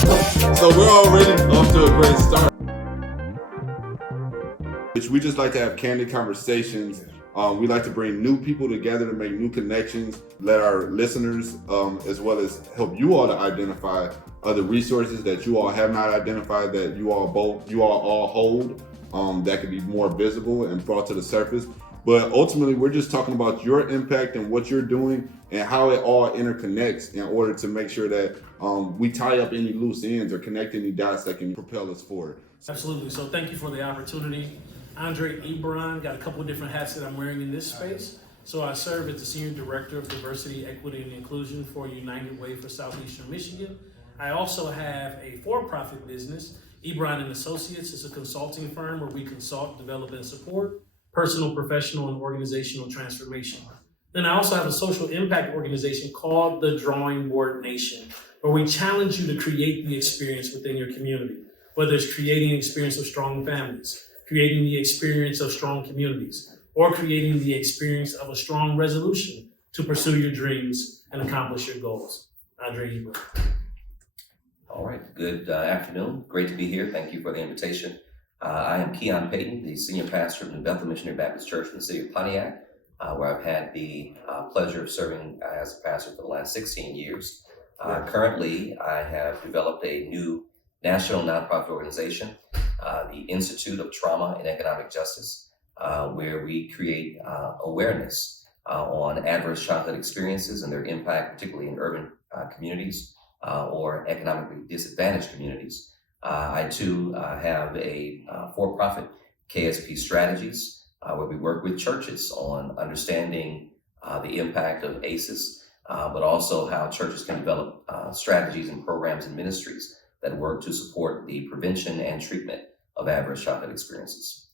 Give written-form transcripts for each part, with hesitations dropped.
So we're already off to a great start. We just like to have candid conversations. We like to bring new people together to make new connections, let our listeners, as well as help you all to identify other resources that you all have not identified, that you all all hold, that could be more visible and brought to the surface. But ultimately, we're just talking about your impact and what you're doing and how it all interconnects in order to make sure that we tie up any loose ends or connect any dots that can propel us forward. Absolutely. So thank you for the opportunity. Andre Ebron, got a couple of different hats that I'm wearing in this space. So I serve as the Senior Director of Diversity, Equity, and Inclusion for United Way for Southeastern Michigan. I also have a for-profit business, Ebron and Associates. It's a consulting firm where we consult, develop, and support personal, professional, and organizational transformation. Then I also have a social impact organization called the Drawing Board Nation, where we challenge you to create the experience within your community, whether it's creating an experience of strong families, creating the experience of strong communities, or creating the experience of a strong resolution to pursue your dreams and accomplish your goals. Andre Ebron. All right, good afternoon. Great to be here. Thank you for the invitation. I am Keyon Payton, the Senior Pastor of New Bethel Missionary Baptist Church in the city of Pontiac, where I've had the pleasure of serving as a pastor for the last 16 years. Currently, I have developed a new national nonprofit organization, the Institute of Trauma and Economic Justice, where we create awareness on adverse childhood experiences and their impact, particularly in urban communities or economically disadvantaged communities. I too have a for-profit KSP Strategies, where we work with churches on understanding the impact of ACEs, but also how churches can develop strategies and programs and ministries that work to support the prevention and treatment of adverse childhood experiences.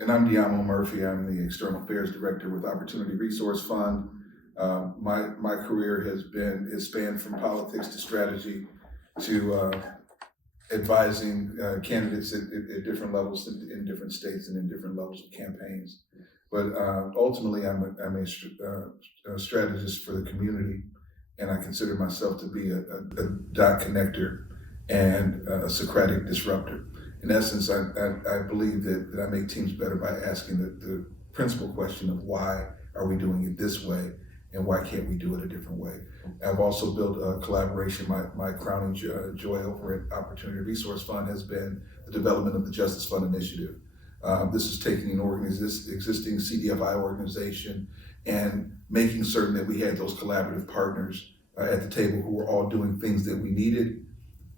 And I'm DeAmo Murphy. I'm the External Affairs Director with Opportunity Resource Fund. My career has spanned from politics to strategy to advising candidates at different levels in different states and in different levels of campaigns. But ultimately, I'm a strategist for the community, and I consider myself to be a dot connector and a Socratic disruptor. In essence, I believe that I make teams better by asking the principal question of why are we doing it this way and why can't we do it a different way. I've also built a collaboration. My crowning joy over at Opportunity Resource Fund has been the development of the Justice Fund Initiative. This is taking an existing CDFI organization and making certain that we had those collaborative partners at the table who were all doing things that we needed,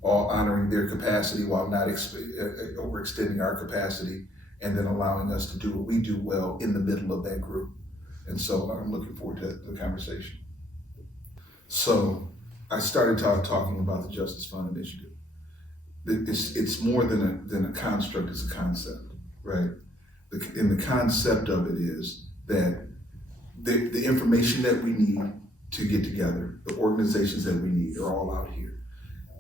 all honoring their capacity while not overextending our capacity, and then allowing us to do what we do well in the middle of that group. And so I'm looking forward to the conversation. So I started talking about the Justice Fund Initiative. It's more than a construct, it's a concept, right? And the concept of it is that the information that we need to get together, the organizations that we need are all out here.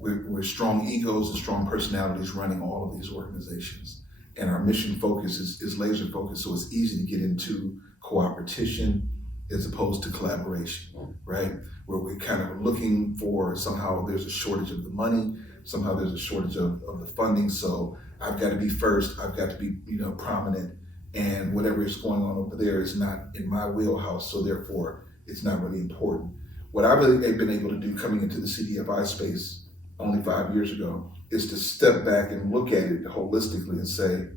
We're strong egos and strong personalities running all of these organizations. And our mission focus is laser focused, so it's easy to get into cooperation as opposed to collaboration, right? Where we're kind of looking for somehow there's a shortage of the money, somehow there's a shortage of the funding, so I've got to be first, I've got to be prominent, and whatever is going on over there is not in my wheelhouse, so therefore it's not really important. What I've really been able to do coming into the CDFI space only 5 years ago is to step back and look at it holistically and say,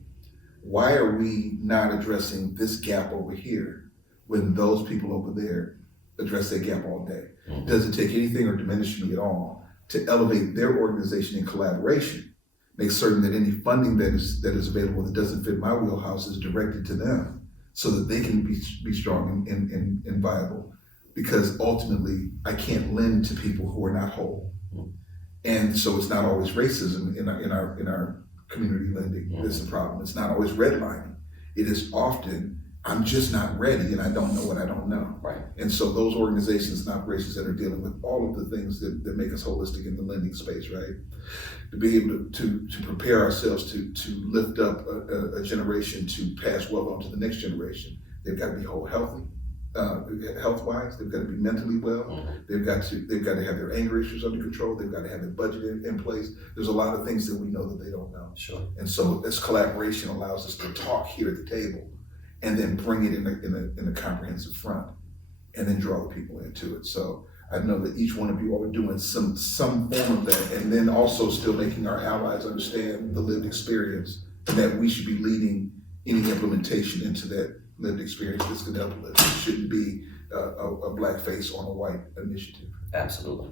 why are we not addressing this gap over here when those people over there address that gap all day? Mm-hmm. Does it take anything or diminish me at all to elevate their organization in collaboration, make certain that any funding that is available that doesn't fit my wheelhouse is directed to them so that they can be strong and viable? Because ultimately, I can't lend to people who are not whole. Mm-hmm. And so it's not always racism in our community lending. Mm-hmm. That's the problem. It's not always redlining. It is often, I'm just not ready and I don't know what I don't know. Right. And so those organizations and operations that are dealing with all of the things that make us holistic in the lending space, right? To be able to prepare ourselves to lift up a generation to pass well on to the next generation, they've got to be whole healthy. health-wise. They've got to be mentally well. They've got to have their anger issues under control. They've got to have their budget in place. There's a lot of things that we know that they don't know. Sure. And so this collaboration allows us to talk here at the table, and then bring it in the comprehensive front, and then draw the people into it. So I know that each one of you all are doing some form of that, and then also still making our allies understand the lived experience, and that we should be leading any implementation into that lived experience that's going to help live. It shouldn't be a black face on a white initiative. Absolutely.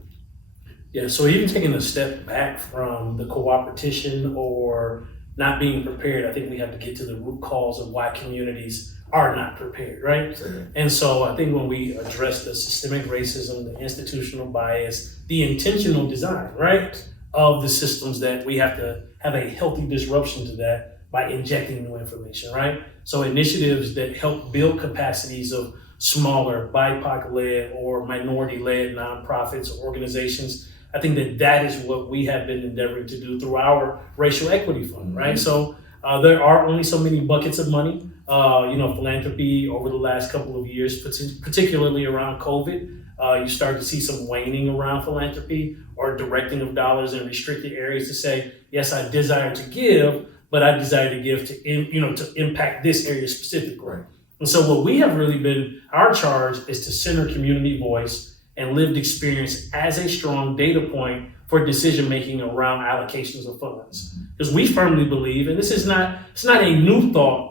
Yeah, so even taking a step back from the cooperation or not being prepared, I think we have to get to the root cause of why communities are not prepared, right? And so I think when we address the systemic racism, the institutional bias, the intentional design, right, of the systems, that we have to have a healthy disruption to that by injecting new information, right? So initiatives that help build capacities of smaller BIPOC-led or minority-led nonprofits or organizations, I think that is what we have been endeavoring to do through our racial equity fund, right? So there are only so many buckets of money. Philanthropy over the last couple of years, particularly around COVID, you start to see some waning around philanthropy or directing of dollars in restricted areas to say, yes, I desire to give, but I desire to give to impact this area specifically. Right. And so what we have really been, our charge is to center community voice and lived experience as a strong data point for decision-making around allocations of funds. Because we firmly believe, and it's not a new thought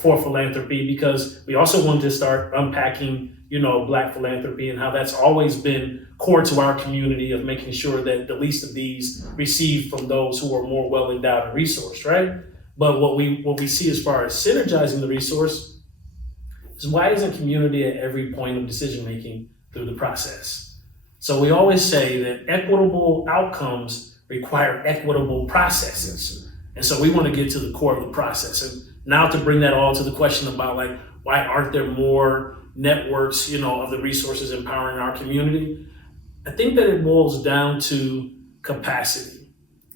for philanthropy, because we also wanted to start unpacking, Black philanthropy and how that's always been core to our community of making sure that the least of these receive from those who are more well-endowed and resourced, right? But what we see as far as synergizing the resource is, why isn't community at every point of decision-making through the process? So we always say that equitable outcomes require equitable processes. Yes, and so we want to get to the core of the process. And now to bring that all to the question about, like, why aren't there more networks, of the resources empowering our community? I think that it boils down to capacity.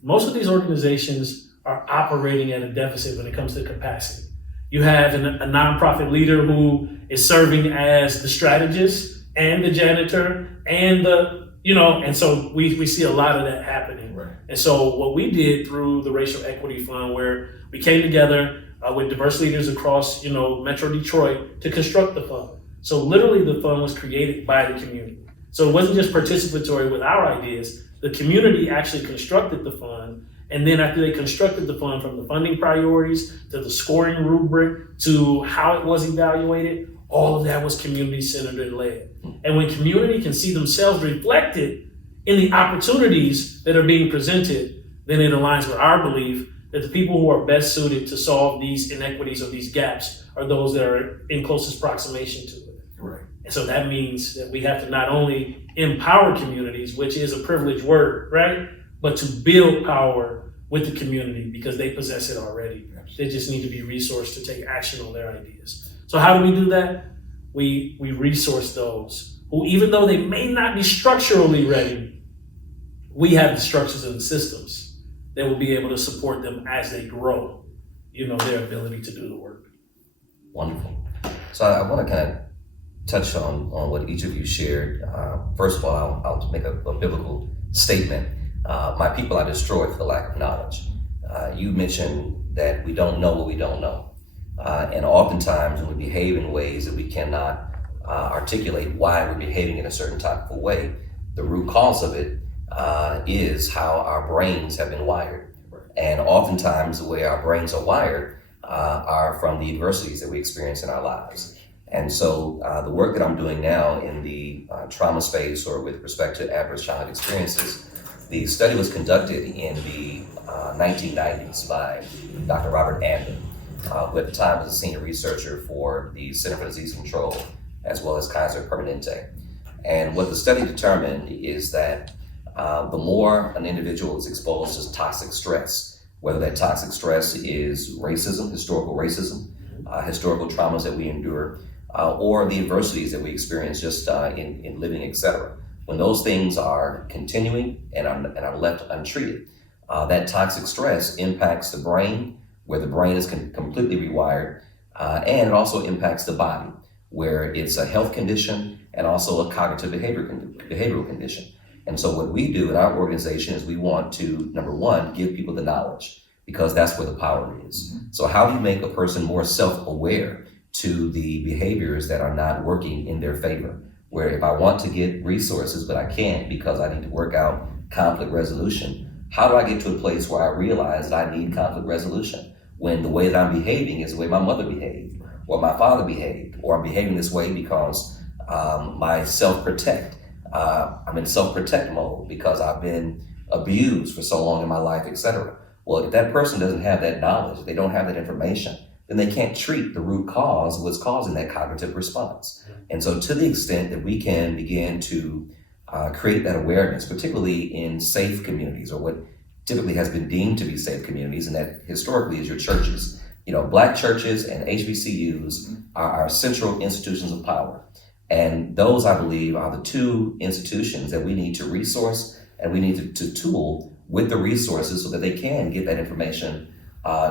Most of these organizations are operating at a deficit when it comes to capacity. You have a nonprofit leader who is serving as the strategist and the janitor and and so we see a lot of that happening. Right. And so what we did through the Racial Equity Fund, where we came together with diverse leaders across, Metro Detroit to construct the fund. So literally the fund was created by the community. So it wasn't just participatory with our ideas. The community actually constructed the fund. And then after they constructed the fund, from the funding priorities to the scoring rubric to how it was evaluated, all of that was community-centered and led. And when community can see themselves reflected in the opportunities that are being presented, then it aligns with our belief that the people who are best suited to solve these inequities or these gaps are those that are in closest approximation to it. Right. And so that means that we have to not only empower communities, which is a privileged word, right? But to build power with the community, because they possess it already. They just need to be resourced to take action on their ideas. So how do we do that? We resource those who, even though they may not be structurally ready, we have the structures and the systems that will be able to support them as they grow, their ability to do the work. Wonderful. So I want to kind of touch on what each of you shared. First of all, I'll make a biblical statement. My people are destroyed for the lack of knowledge. You mentioned that we don't know what we don't know. And oftentimes when we behave in ways that we cannot articulate why we're behaving in a certain type of way, the root cause of it is how our brains have been wired. And oftentimes the way our brains are wired are from the adversities that we experience in our lives. And so the work that I'm doing now in the trauma space, or with respect to adverse childhood experiences, the study was conducted in the 1990s by Dr. Robert Andon, who at the time was a senior researcher for the Center for Disease Control, as well as Kaiser Permanente. And what the study determined is that the more an individual is exposed to toxic stress, whether that toxic stress is racism, historical traumas that we endure, or the adversities that we experience just in living, etc. When those things are continuing and are left untreated, that toxic stress impacts the brain, where the brain is completely rewired, and it also impacts the body, where it's a health condition and also a cognitive behavioral condition. And so what we do in our organization is we want to, number one, give people the knowledge, because that's where the power is. So how do you make a person more self-aware to the behaviors that are not working in their favor? Where if I want to get resources, but I can't because I need to work out conflict resolution, how do I get to a place where I realize that I need conflict resolution when the way that I'm behaving is the way my mother behaved, or my father behaved, or I'm behaving this way because my self-protect, I'm in self-protect mode because I've been abused for so long in my life, etc. Well, if that person doesn't have that knowledge, if they don't have that information, then they can't treat the root cause of what's causing that cognitive response. And so to the extent that we can begin to create that awareness, particularly in safe communities, or what typically has been deemed to be safe communities, and that historically is your churches. You know, Black churches and HBCUs are our central institutions of power. And those, I believe, are the two institutions that we need to resource, and we need to tool with the resources so that they can get that information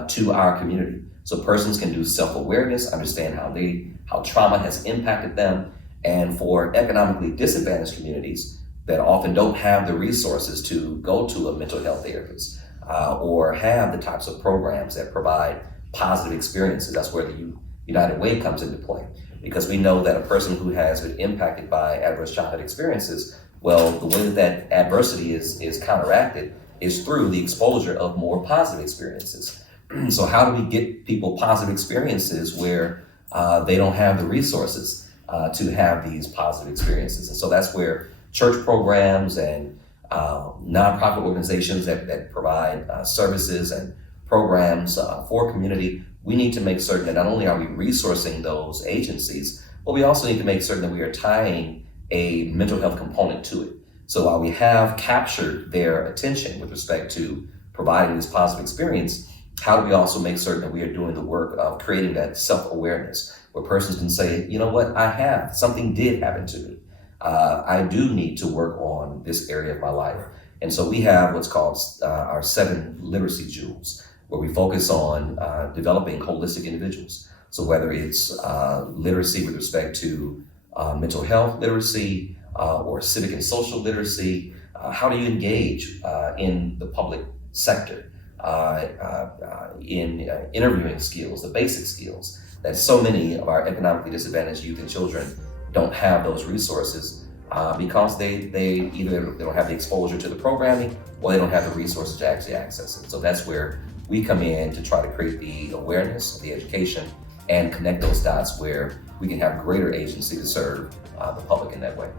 to our community. So persons can do self-awareness, understand how trauma has impacted them. And for economically disadvantaged communities that often don't have the resources to go to a mental health therapist or have the types of programs that provide positive experiences, that's where the United Way comes into play. Because we know that a person who has been impacted by adverse childhood experiences, well, the way that adversity is counteracted is through the exposure of more positive experiences. So how do we get people positive experiences where they don't have the resources to have these positive experiences? And so that's where church programs and nonprofit organizations that provide services and programs for community, we need to make certain that not only are we resourcing those agencies, but we also need to make certain that we are tying a mental health component to it. So while we have captured their attention with respect to providing this positive experience, how do we also make certain that we are doing the work of creating that self-awareness where persons can say, you know what, something did happen to me. I do need to work on this area of my life. And so we have what's called our 7 literacy jewels, where we focus on developing holistic individuals. So whether it's literacy with respect to mental health literacy or civic and social literacy, how do you engage in the public sector? In interviewing skills, the basic skills that so many of our economically disadvantaged youth and children don't have those resources because they don't have the exposure to the programming, or they don't have the resources to actually access it. So that's where we come in to try to create the awareness, the education, and connect those dots where we can have greater agency to serve the public in that way.